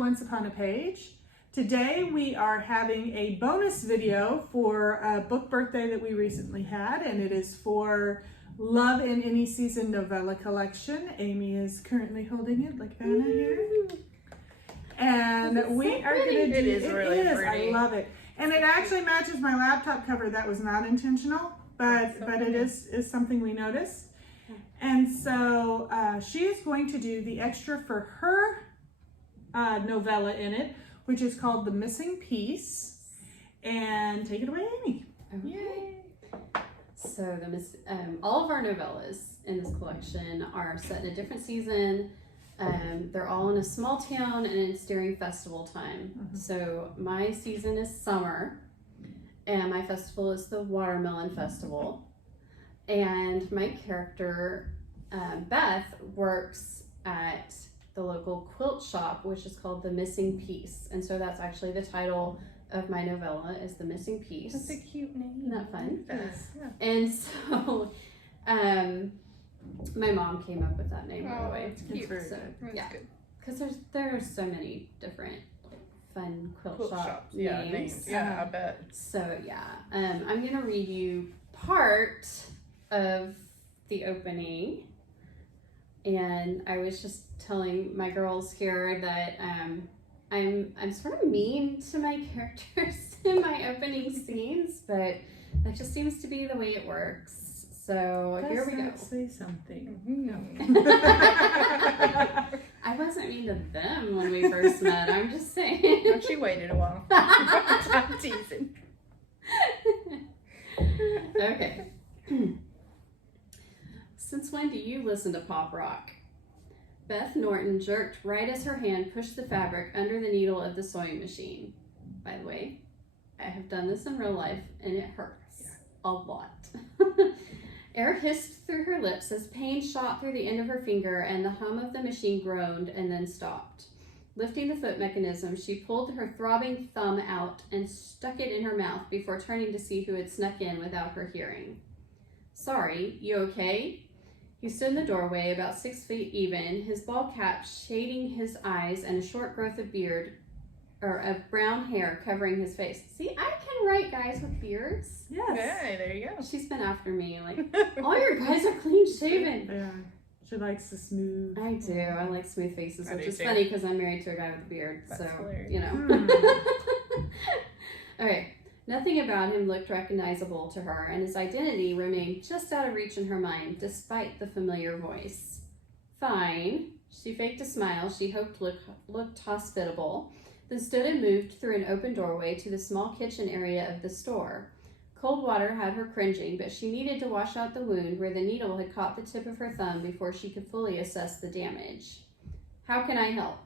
Once Upon a Page. Today we are having a bonus video for a book birthday that we recently had, and it is for Love in Any Season novella collection. Amy is currently holding it like Anna here. And we are going to do it. Is really pretty. I love it. And it actually matches my laptop cover. That was not intentional, but it is something we noticed. And so she is going to do the extra for her novella in it, which is called The Missing Piece. And take it away, Amy. Okay. So all of our novellas in this collection are set in a different season. They're all in a small town and it's during festival time. Mm-hmm. So my season is summer and my festival is the Watermelon Festival. And my character, Beth, works at the local quilt shop, which is called The Missing Piece. And so that's actually the title of my novella, is The Missing Piece. That's a cute name. Isn't that fun? Yes. Yeah. And so my mom came up with that name, by the way. It's cute. So, That's yeah, good. because there are so many different fun quilt shop names. Yeah, names. Yeah, I bet. So yeah, I'm gonna read you part of the opening. And I was just telling my girls here that I'm sort of mean to my characters in my opening scenes, but that just seems to be the way it works. So here we go. Say something. Mm-hmm. I wasn't mean to them when we first met. I'm just saying. Well, she waited a while. I'm teasing. Okay. Since when do you listen to pop rock? Beth Norton jerked right as her hand pushed the fabric under the needle of the sewing machine. By the way, I have done this in real life and it hurts a lot. Air hissed through her lips as pain shot through the end of her finger and the hum of the machine groaned and then stopped. Lifting the foot mechanism, she pulled her throbbing thumb out and stuck it in her mouth before turning to see who had snuck in without her hearing. Sorry, you okay? He stood in the doorway, about 6 feet even, his bald cap shading his eyes and a short growth of beard, or of brown hair covering his face. See, I can write guys with beards. Yes. Hey, there you go. She's been after me, like, all your guys are clean shaven. Yeah. She likes the smooth. I do. I like smooth faces, I which do is too. funny because I'm married to a guy with a beard. That's so, hilarious. you know. Okay. Nothing about him looked recognizable to her, and his identity remained just out of reach in her mind, despite the familiar voice. Fine. She faked a smile she hoped looked hospitable, then stood and moved through an open doorway to the small kitchen area of the store. Cold water had her cringing, but she needed to wash out the wound where the needle had caught the tip of her thumb before she could fully assess the damage. How can I help?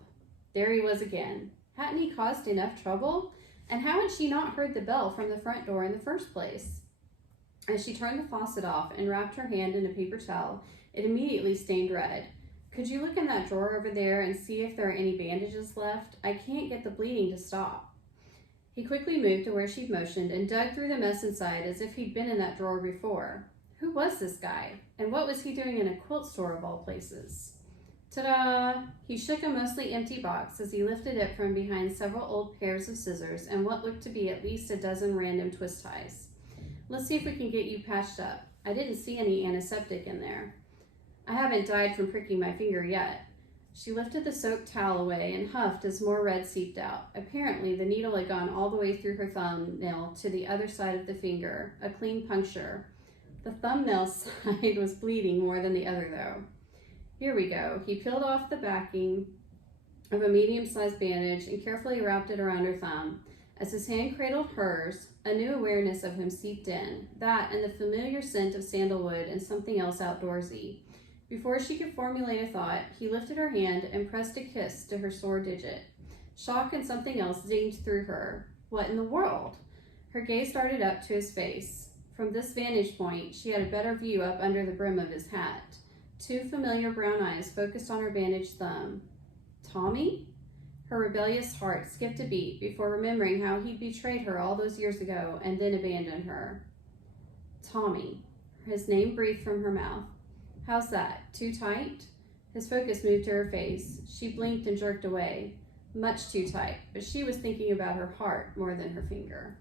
There he was again. Hadn't he caused enough trouble? And how had she not heard the bell from the front door in the first place? As she turned the faucet off and wrapped her hand in a paper towel, it immediately stained red. Could you look in that drawer over there and see if there are any bandages left? I can't get the bleeding to stop. He quickly moved to where she'd motioned and dug through the mess inside as if he'd been in that drawer before. Who was this guy? And what was he doing in a quilt store of all places? Ta-da! He shook a mostly empty box as he lifted it from behind several old pairs of scissors and what looked to be at least a dozen random twist ties. Let's see if we can get you patched up. I didn't see any antiseptic in there. I haven't died from pricking my finger yet. She lifted the soaked towel away and huffed as more red seeped out. Apparently, the needle had gone all the way through her thumbnail to the other side of the finger, a clean puncture. The thumbnail side was bleeding more than the other, though. Here we go. He peeled off the backing of a medium-sized bandage and carefully wrapped it around her thumb. As his hand cradled hers, a new awareness of him seeped in, that and the familiar scent of sandalwood and something else outdoorsy. Before she could formulate a thought, he lifted her hand and pressed a kiss to her sore digit. Shock and something else zinged through her. What in the world? Her gaze darted up to his face. From this vantage point, she had a better view up under the brim of his hat. Two familiar brown eyes focused on her bandaged thumb. Tommy? Her rebellious heart skipped a beat before remembering how he'd betrayed her all those years ago and then abandoned her. Tommy. His name breathed from her mouth. How's that? Too tight? His focus moved to her face. She blinked and jerked away. much too tight, but she was thinking about her heart more than her finger.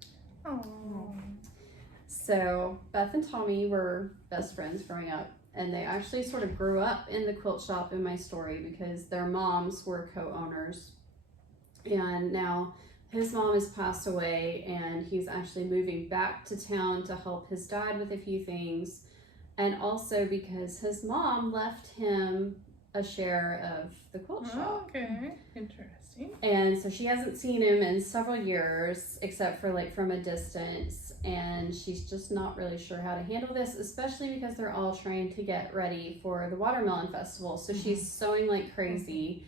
Oh. So Beth and Tommy were best friends growing up, and they actually sort of grew up in the quilt shop in my story because their moms were co-owners. And now his mom has passed away, and he's actually moving back to town to help his dad with a few things. And also because his mom left him a share of the quilt shop. Okay, interesting. And so she hasn't seen him in several years, except for like from a distance. And she's just not really sure how to handle this, especially because they're all trying to get ready for the Watermelon Festival. So she's sewing like crazy,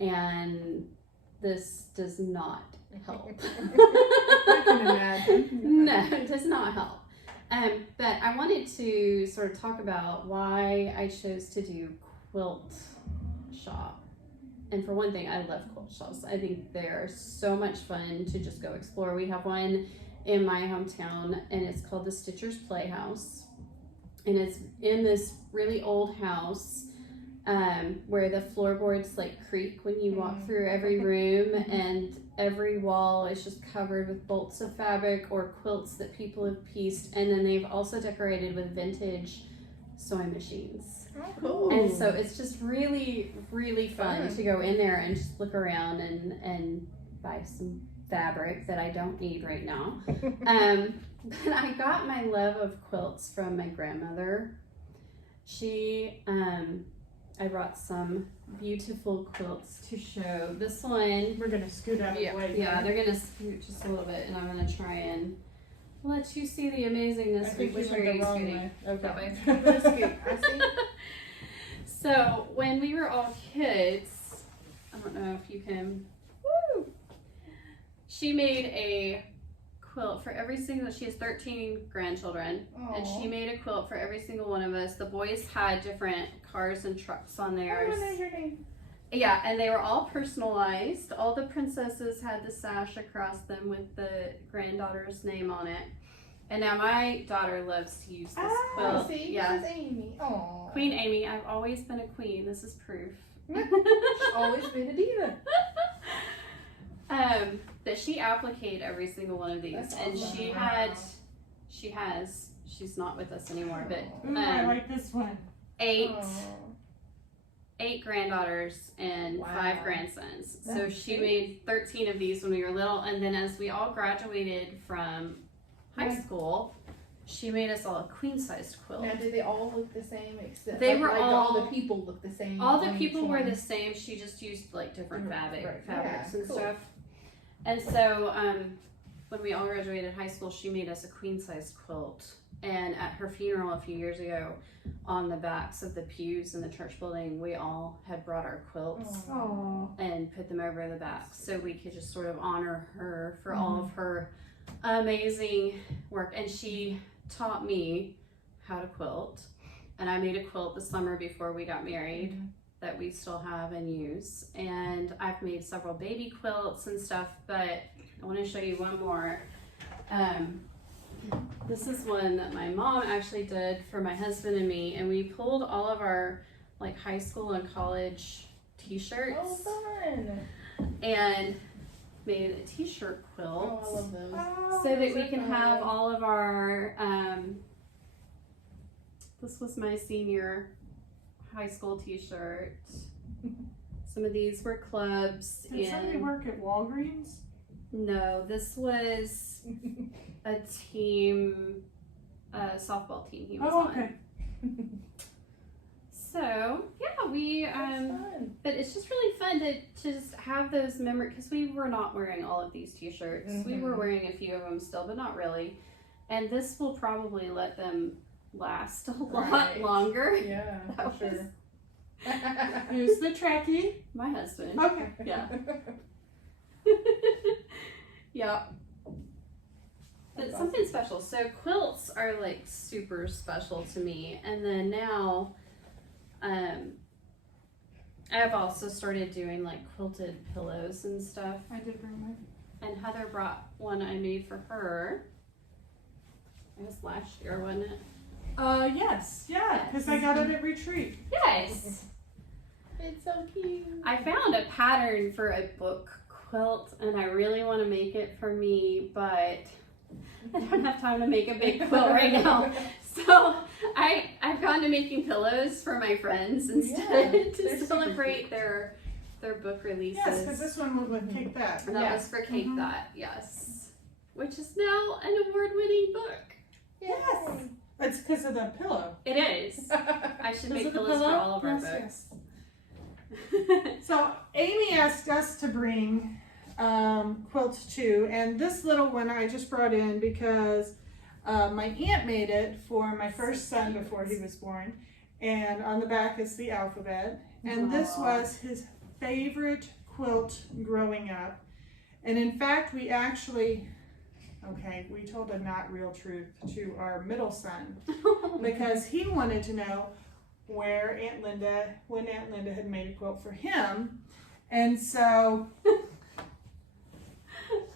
and this does not help. I can imagine. No, it does not help. But I wanted to sort of talk about why I chose to do quilt shop. And for one thing, I love quilt shops. I think they're so much fun to just go explore. We have one in my hometown, and it's called the Stitcher's Playhouse. And it's in this really old house where the floorboards like creak when you walk through every room, and every wall is just covered with bolts of fabric or quilts that people have pieced. And then they've also decorated with vintage sewing machines. Oh, cool. And so it's just really, really fun to go in there and just look around and buy some fabric that I don't need right now. But I got my love of quilts from my grandmother. I brought some beautiful quilts to show. This one, We're gonna scoot out of the way. yeah, they're gonna scoot just a little bit, and I'm gonna try and let you see the amazingness. I think Which you way went are the you wrong scooting? way. Okay. That way. I'm gonna scoot. I see. So when we were all kids, I don't know if you can. Woo! She made a quilt for every single. She has 13 grandchildren, and she made a quilt for every single one of us. The boys had different cars and trucks on theirs. I know your name. Yeah, and they were all personalized. All the princesses had the sash across them with the granddaughter's name on it. And now my daughter loves to use this quilt. See, Yeah. this is Amy. Oh, Queen Amy, I've always been a queen. This is proof. always been a diva. That she appliqued every single one of these, That's and awesome. she's not with us anymore, but Ooh, I like this one. eight Oh. granddaughters and Wow. 5 grandsons. So That's she great. made 13 of these when we were little, and then as we all graduated from high school, she made us all a queen-sized quilt. Now, do they all look the same? Except They like, were like all- the people look the same. All the on people each were one? the same. She just used like different Right. fabrics Yeah, and cool. stuff. And so when we all graduated high school, she made us a queen-sized quilt. And at her funeral a few years ago, on the backs of the pews in the church building, we all had brought our quilts Oh, and put them over the backs so we could just sort of honor her for all of her amazing work. And she taught me how to quilt. And I made a quilt the summer before we got married that we still have and use. And I've made several baby quilts and stuff, but I want to show you one more. This is one that my mom actually did for my husband and me, and we pulled all of our like high school and college t-shirts Oh, fun! and made a t-shirt quilt. Oh, I love those. oh, So that those we are can fun. have all of our this was my senior high school t-shirt. Some of these were clubs. Did somebody and work at Walgreens? no, this was a team softball team he was Oh, okay. on. So yeah, we That's fun. but it's just really fun to just have those memories, because we were not wearing all of these t-shirts. We were Mhm. wearing a few of them still, but not really. And this will probably let them last a lot Right. longer. Yeah, That for sure. Who's the Trekkie? My husband. Okay. Yeah. Yeah. But That's something special. So quilts are like super special to me. And then now, I've also started doing like quilted pillows and stuff. I did bring mine. And Heather brought one I made for her. It was last year, wasn't it? Yes. Yeah, because I got it at retreat. Yes. It's so cute. I found a pattern for a book quilt and I really want to make it for me, but I don't have time to make a big quilt right now. So I've gone to making pillows for my friends instead they're to super celebrate their book releases. Yes, because this one would Cake That. And that Yeah. was for Cake Mhm. That, yes. Which is now an award-winning book. Yes. It's because of the pillow. It is. I should Is make it the pillows for pillow? all of our Yes, books. So Amy asked us to bring quilts too, and this little one I just brought in because my aunt made it for my first son before he was born, and on the back is the alphabet, and this was his favorite quilt growing up, and in fact we told a not real truth to our middle son because he wanted to know when Aunt Linda had made a quilt for him. And so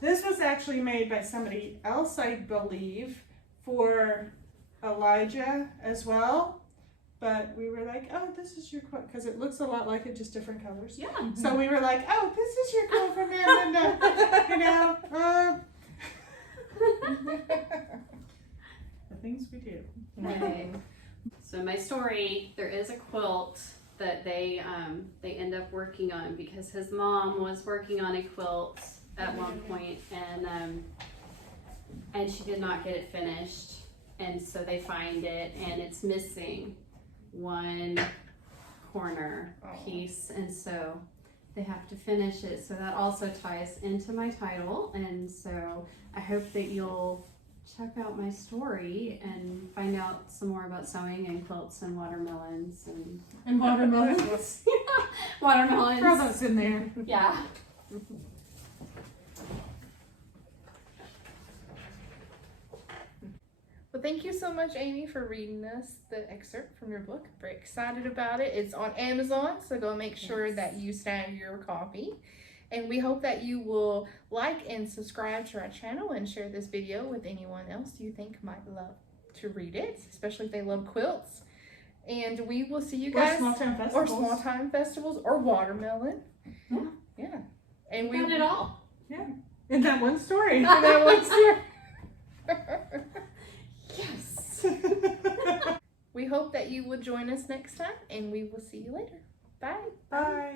this was actually made by somebody else, I believe, for Elijah as well. But we were like, oh, this is your quilt, because it looks a lot like it, just different colors. Yeah. So we were like, oh, this is your quilt from Aunt Linda. You know, the things we do. Okay. So in my story, there is a quilt that they end up working on because his mom was working on a quilt at one point and she did not get it finished, and so they find it and it's missing one corner piece, and so they have to finish it. So that also ties into my title, and so I hope that you'll check out my story and find out some more about sewing and quilts and watermelons and Watermelons. watermelons. Throw those in there. Yeah. Well, thank you so much, Amy, for reading us the excerpt from your book. Very excited about it. It's on Amazon, so go make sure that you snag your copy. And we hope that you will like and subscribe to our channel and share this video with anyone else you think might love to read it, especially if they love quilts. And we will see you guys. Or small time Or festivals. small time festivals, or watermelon. Yeah. Yeah. And We done it all. In that one story. that one's here. Yes. We hope that you will join us next time, and we will see you later. Bye. Bye.